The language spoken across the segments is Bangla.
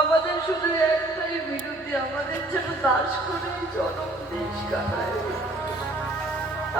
আমাদের শুধু একটাই বিরতি, আমাদের যেন দাস করে জনম দেশ কাটায়,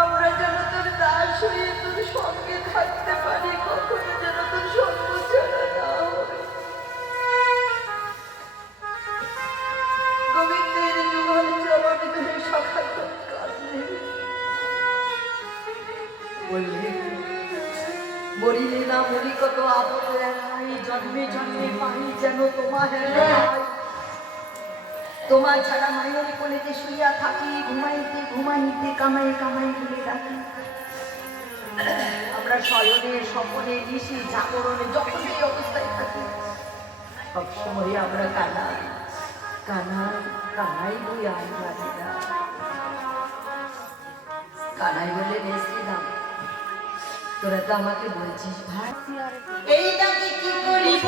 আমরা যেন তোর দাস হয়ে তোর সঙ্গে থাকতে পারি, কখনো যেন তোর সঙ্গ ছাড়া না হয়। গোবিন্দের যুগল চরণ ধরে সখাগত কাঁদলে বললে, মরিলে না মরি কত আপদ একাই, জন্মে জন্মে পাই যেন তোমার হেলায়। তোমার ছাড়া মায়ের কোলেতে শুইয়া থাকি, ঘুমাইতে ঘুমাইতে কামাই কামাই বলে ডাকি। আমরা শয়নে স্বপনে নিশি জাগরণে যখন এই অবস্থায় থাকি, সবসময় আমরা কানাই কানাই কানাই বই আমরা কানাই বলে রেসিলাম। তোরা তো আমাকে বলছিস ভাই এইটাকে কি করিব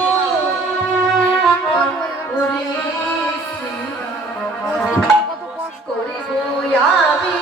করিব আমি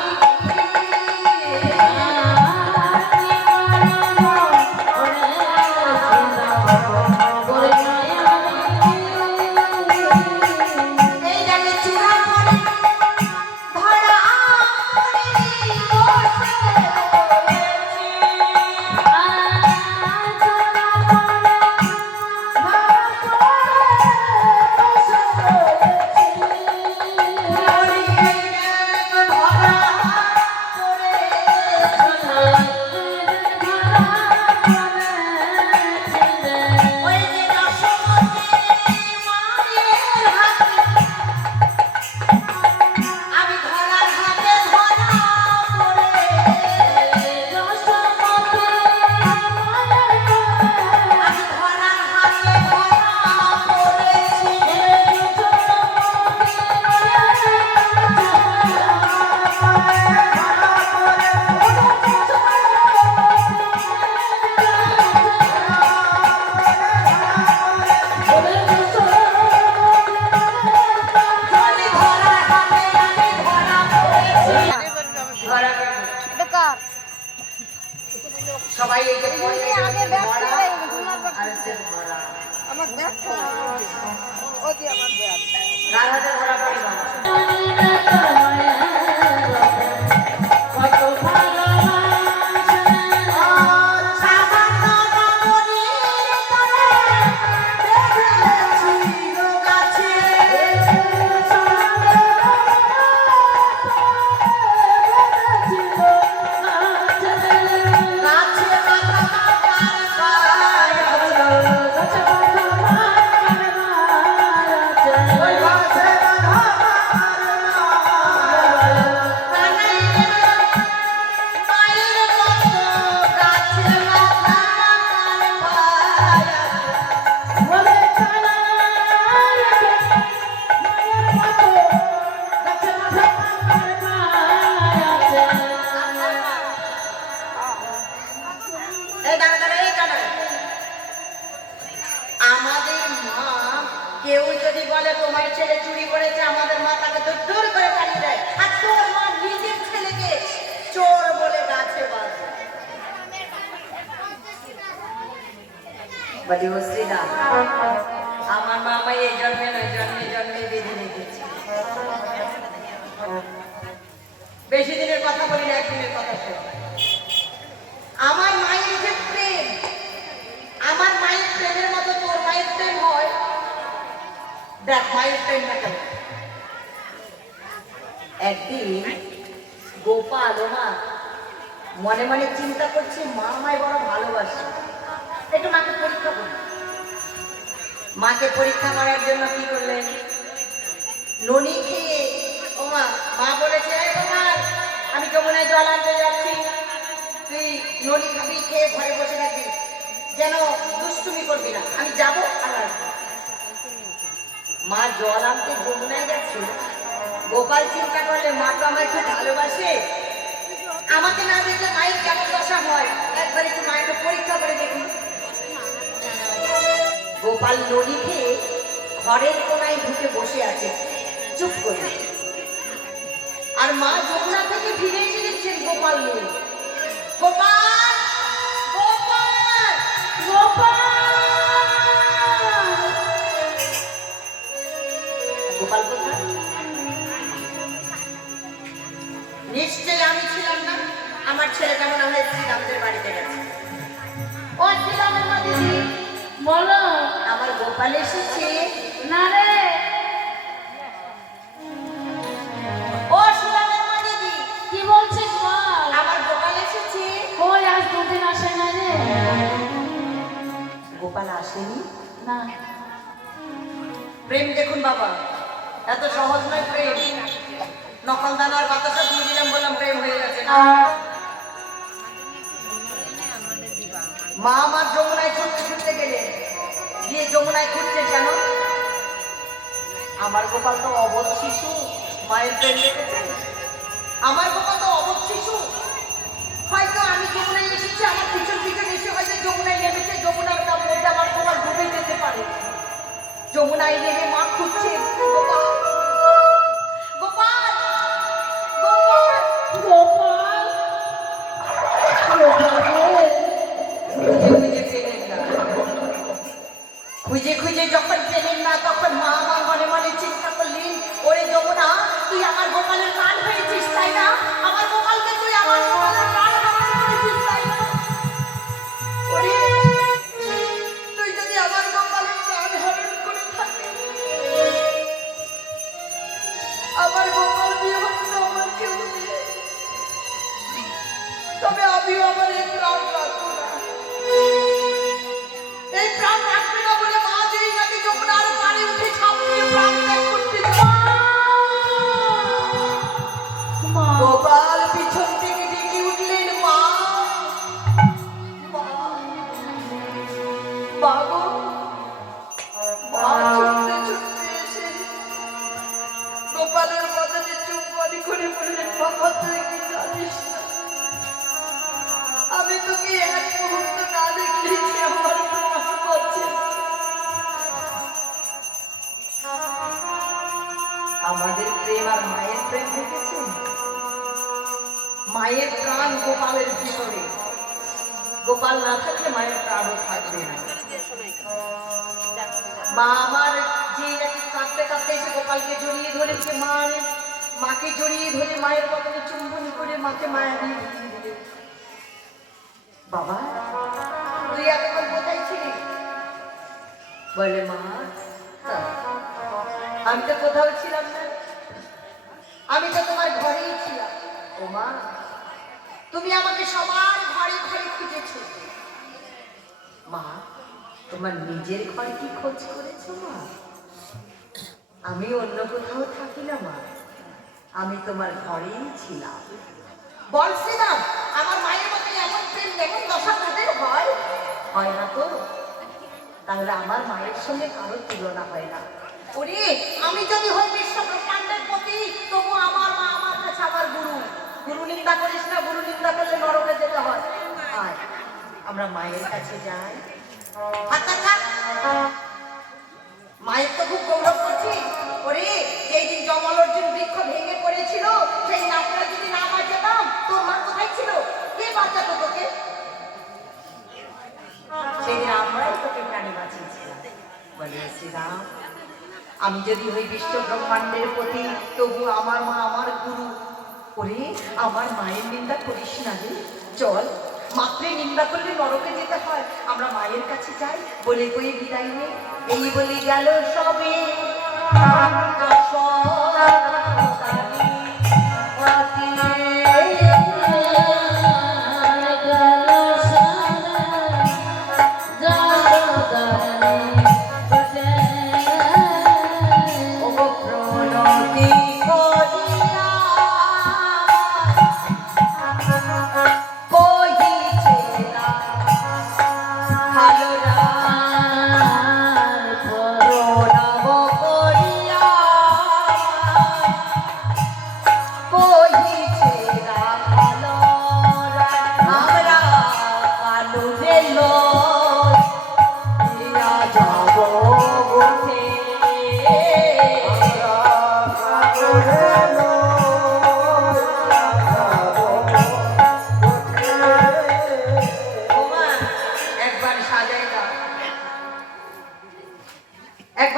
সবাই এই যে আগে ব্যাগ করে আমার ব্যাগ ওই যে আমার ব্যাগ রাধাতে ধরা পড়ে আমার মামা এই জন্মে নয় জন্মে জন্মে বেঁধে রেখেছে। বেশি দিনের কথা বলি না, একদিনের কথা শোন। আমার মায়ের যে প্রেম, আমার মায়ের প্রেমের মতো তোর মায়ের প্রেম হয়। দেখ মায়ের প্রেমটা কেমন। একদিন গোপাল ও মা মনে মনে চিন্তা করছে, মা আমায় বড় ভালোবাসে, একটু মাকে পরীক্ষা করি। মাকে পরীক্ষা করার জন্য কি করলেন, ননি খেয়ে ও মা বলেছে, আমি যমুনায় জল আনতে যাচ্ছি, তুই ননি খাবি, খেয়ে ঘরে বসে থাকবি, যেন দুষ্টুমি করবি না, আমি যাবো আর আসবো। মা জল আনতে যমুনায় গেছে। গোপাল চিন্তা করলে মা তো আমায় খুব ভালোবাসে, আমাকে না দেখলে মায়ের কেমন দশা হয়, একবার একটু মায়ের পরীক্ষা করে দেখি। গোপাল নদী খেয়ে ঘরের কোনায় ঢুকে বসে আছে চুপ করে, আর মা যমুনা থেকে ফিরে এসে দেখছেন গোপাল নেই। গোপাল গোপাল গোপাল গোপাল কোথায়? নিশ্চয়ই আমি ছিলাম না। আমার ছেলেটা মনে হয় শ্রীরামদের বাড়িতে গেছে। ও শ্রীরামের মা দিদি, বলো। আমার গোপাল এসেছে। না রে। ও শ্রীরামের মা দিদি, কি বলছিস বল? আমার গোপাল এসেছে। কই আজ দুদিন আসে না রে? গোপাল আসেনি? না। প্রেম দেখুন বাবা, এত সহজ নয় প্রেম। নকল দানার বাতাসা দিয়ে দিলাম, বললাম প্রেম হয়ে গেছে। মা আমার যমুনায় ছুটতে ছুটতে গেলেন, গিয়ে যমুনায় খুঁজছেন কেন? আমার গোপাল তো অবধ শিশু, মায়ের প্রেম দেখেছেন? আমার গোপাল তো অবধ শিশু। হয়তো আমি যমুনায় এসেছি, আমার পিছন পিছন এসে হয়তো যমুনায় নেমেছে, যমুনার মধ্যে আমার গোপাল ডুবে যেতে পারে। যমুনায় নেমে মা খুঁজছে গোপাল, গোপাল, গোপাল, গোপাল। খুঁজে খুঁজে যখন পেলেন না, তখন মা আমার মনে মনে চিন্তা করলেন, ওরে যমুনা, তুই আমার গোপালের প্রাণ হয়েছিস তাই না? আমার গোপালকে তুই আমার গোপালের প্রাণ হয়েছিস তাই না? ওরে, তুই যদি আমার গোপালের প্রাণ হরণ করে থাকিস, আমার গোপাল বিহীন আমার কেউ নেই, তবে আমিও আমার এই প্রাণ রাখবো না। এই প্রাণ রাখবে না বলে মা যেই নাকি যমুনার পাড়ে উঠে ঝাঁপ দিয়ে প্রাণ ত্যাগ করতে গোপাল পিছন থেকে ডেকে উঠলেন, মা, বাবু। মা ছুটতে ছুটতে এসে গোপালের বদনে চুম্বন করে বললেন, বাবা তুই কি জানিস না, আমি তোকে এক মুহূর্ত না দেখলে যে আমার প্রাণ করছে। আমাদের প্রেম আর মায়ের প্রেম দেখেছেন? মায়ের প্রাণ গোপালের ভিতরে, গোপাল না থাকলে মায়ের প্রাণও থাকবে না। মা আমার যে নাকি কাঁদতে কাঁদতে এসে গোপালকে জড়িয়ে ধরেছে, মাকে জড়িয়ে ধরে মায়ের বদনে চুম্বন করে মাকে মায়া দিয়ে দিলেন, বাবা তুই এতক্ষণ কোথায় ছিলি? বলে, মা আমি তো কোথাও ছিলাম না, আমি তো তোমার ঘরেই ছিলাম। ও মা, তুমি আমাকে সবার ঘরে ঘরে খুঁজেছ, মা তোমার নিজের ঘর কি খোঁজ করেছো? মা আমি অন্য কোথাও থাকি না মা, আমি তোমার ঘরেই ছিলাম। বলছিলাম আমার মায়ের মতো এমন প্রেম এমন দশা তাদের হয়? হয় না তো? তাহলে আমার মায়ের সঙ্গে কারোর তুলনা হয় না। ওরে, আমি যদি হই বিশ্ব ব্রহ্মাণ্ডের প্রতি, তবু আমার মা আমার কাছে আমার গুরু। গুরু নিন্দা করিস না, গুরু নিন্দা করলে নরকে যেতে হয়। আর আমরা মায়ের কাছে যাই। মায়ের তো খুব গৌরব করছি। ওরে, যেই দিন জমল অর্জুন বৃক্ষ ভেঙে পড়েছিল, সেই আমরা যদি না বাঁচাতাম, তোর মা কোথায় ছিল? কে বাঁচাতো তোকে? সেদিন আমরাই তোকে প্রাণী বাঁচিয়েছিলাম। বলে, শ্রীরাম, আমি যদি হই বিশ্ব ব্রহ্মাণ্ডের প্রতি, তবু আমার মা আমার গুরু। ওরে, আমার মায়ের নিন্দা করিস না রে, চল, মাত্রে নিন্দা করলে নরকে যেতে হয়, আমরা মায়ের কাছে যাই, বলে কয়ে বিদায় নেই। এই বলে গেল সবে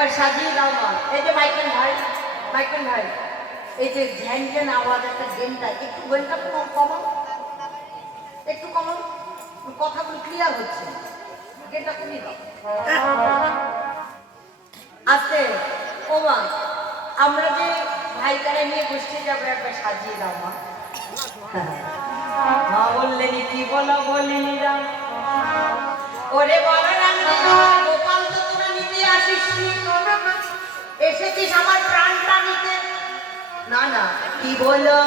একবার সাজিয়ে দাও মা। এই যে মাইকেল ভাই, মাইকেল ভাই, এই যে ঝ্যান ঝ্যান আওয়াজ একটা গেনটা, একটু গেনটা কমাও, একটু কমাও, কথাগুলো ক্লিয়ার হচ্ছে, গেনটা কমিয়ে দাও আস্তে। ও মা, আমরা যে ভাইটারে নিয়ে গোষ্ঠী যাবো, একবার সাজিয়ে দাও মা। মা বললেন কি বলো, বলিনি রাম। ওরে বলরাম, গোপাল তো তোরা নিতে আসিস, এসেছিস আমার প্রাণটা নিতে। না না, কি বলো